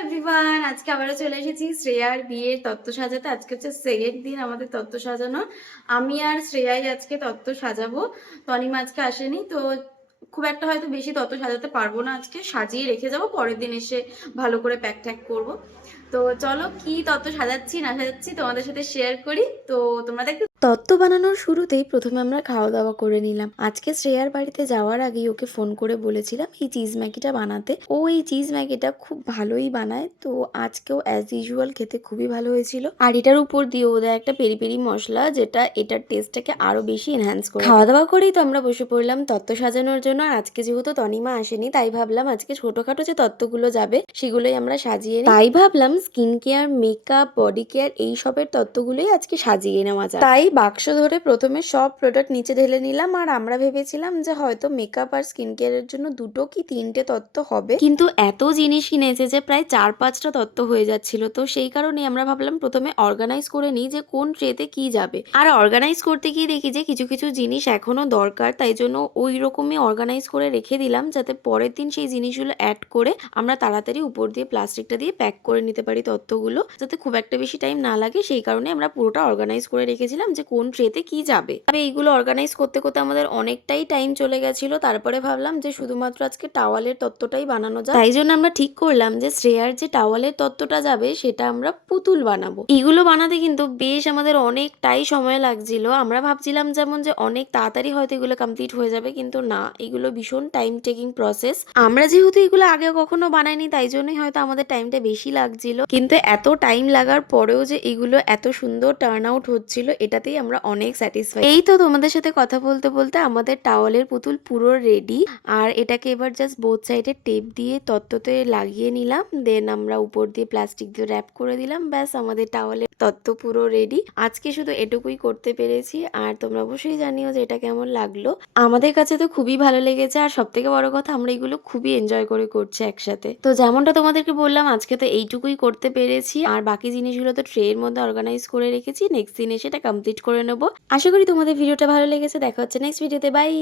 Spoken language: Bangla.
এভরিওয়ান, আজকে আবারও চলে এসেছি শ্রেয়ার বিয়ের তত্ত্ব সাজাতে। আজকে হচ্ছে সেকেন্ড দিন আমাদের তত্ত্ব সাজানো। আমি আর শ্রেয়াই আজকে তত্ত্ব সাজাবো। তনিমা আজকে আসেনি, তো খুব একটা হয়তো বেশি তত্ত্ব সাজাতে পারবো না। আজকে সাজিয়ে রেখে যাবো, পরের দিন এসে ভালো করে প্যাক ট্যাক করবো। তো চলো, কি তত্ত্ব সাজাচ্ছি না সাজাচ্ছি তোমাদের সাথে শেয়ার করি। তো তোমরা দেখতে তত্ত্ব বানানোর শুরুতেই প্রথমে আমরা খাওয়া দাওয়া করে নিলাম। আজকে শ্রেয়ার বাড়িতে যাওয়ার আগেই ওকে ফোন করে বলেছিলাম এই চিজ ম্যাগিটা বানাতে। ও এই চিজ ম্যাগিটা খুব ভালোই বানায়, তো আজকেও অ্যাজ ইউজুয়াল খেতে খুবই ভালো হয়েছিল। আর এটার উপর দিয়ে ও দেয় একটা পেরি পেরি মশলা, যেটা এটার টেস্টটাকে আরো বেশি এনহ্যান্স করে। খাওয়া দাওয়া করেই তো আমরা বসে পড়লাম তত্ত্ব সাজানোর জন্য। আর আজকে যেহেতু তনিমা আসেনি, তাই ভাবলাম আজকে ছোটখাটো যে তত্ত্বগুলো যাবে সেগুলোই আমরা সাজিয়ে নিই। তাই ভাবলাম skin care, makeup, body care এই সবের তত্ত্বগুলোই আজকে সাজিয়ে নেওয়া যায়। তাই বাক্স ধরে প্রথমে সব প্রোডাক্ট নিচে ঢেলে নিলাম। আর আমরা ভেবেছিলাম যে হয়তো মেকআপ আর স্কিন কেয়ারের জন্য 2 কি 3টে তত্ত্ব হবে, কিন্তু এত জিনিস কিনেছে যে প্রায় 4-5টা তত্ত্ব হয়ে যাচ্ছিল। তো সেই কারণে আমরা ভাবলাম প্রথমে অর্গানাইজ করে নিই যে কোন ট্রেতে কি যাবে। আর অর্গানাইজ করতে গিয়ে দেখি যে কিছু কিছু জিনিস এখনো দরকার, তাই জন্য ওই রকমই অর্গানাইজ করে রেখে দিলাম, যাতে পরের দিন সেই জিনিসগুলো অ্যাড করে আমরা তাড়াতাড়ি উপর দিয়ে প্লাস্টিকটা দিয়ে প্যাক করে নিতে পারি তত্ত্বগুলো, যাতে খুব একটা বেশি টাইম না লাগে। সেই কারণে আমরা পুরোটা অর্গানাইজ করে রেখেছিলাম যে কোন ট্রেতে কি যাবে। তবে এইগুলো অর্গানাইজ করতে করতে আমাদের অনেকটাই টাইম চলে গেছিল। তারপরে ভাবলাম যে শুধুমাত্র আজকে টাওয়ালের তত্ত্বটাই বানানো যায়। তাই জন্য আমরা ঠিক করলাম যে শ্রেয়ার যে টাওয়ালের তত্ত্বটা যাবে সেটা আমরা পুতুল বানাবো। এগুলো বানাতে কিন্তু বেশ আমাদের অনেকটাই সময় লাগছিল। আমরা ভাবছিলাম যেমন যে অনেক তাড়াতাড়ি হয়তো এগুলো কমপ্লিট হয়ে যাবে, কিন্তু না, এগুলো ভীষণ টাইম টেকিং প্রসেস। আমরা যেহেতু এগুলো আগে কখনো বানাইনি, তাই জন্যই হয়তো আমাদের টাইমটা বেশি লাগছিল। কিন্তু এত টাইম লাগার পরেও যে এগুলো এত সুন্দর টার্ন আউট হচ্ছিল, এটাতেই আমরা অনেক স্যাটিসফাই। এই তো তোমাদের সাথে কথা বলতে বলতে আমাদের টাওয়ালের পুতুল পুরো রেডি। আর এটাকে এবার জাস্ট বোথ সাইডে টেপ দিয়ে তত্ত্বতে লাগিয়ে নিলাম, দেন আমরা উপর দিয়ে প্লাস্টিক দিয়ে র্যাপ করে দিলাম। ব্যাস, আমাদের টাওয়ালের তত্ত্ব পুরো রেডি। আজকে শুধু এটুকুই করতে পেরেছি। আর তোমরা অবশ্যই জানিও যে এটা কেমন লাগলো। আমাদের কাছে তো খুবই ভালো লেগেছে, আর সব থেকে বড় কথা আমরা এগুলো খুবই এনজয় করে করছি একসাথে। তো যেমনটা তোমাদেরকে বললাম, আজকে তো এইটুকুই করতে পেরেছি। আর বাকি জিনিসগুলো তো ট্রের মধ্যে অর্গানাইজ করে রেখেছি, নেক্সট দিন এসে এটা কমপ্লিট করে নেবো। আশা করি তোমাদের ভিডিওটা ভালো লেগেছে। দেখা হচ্ছে নেক্সট ভিডিওতে। বাই।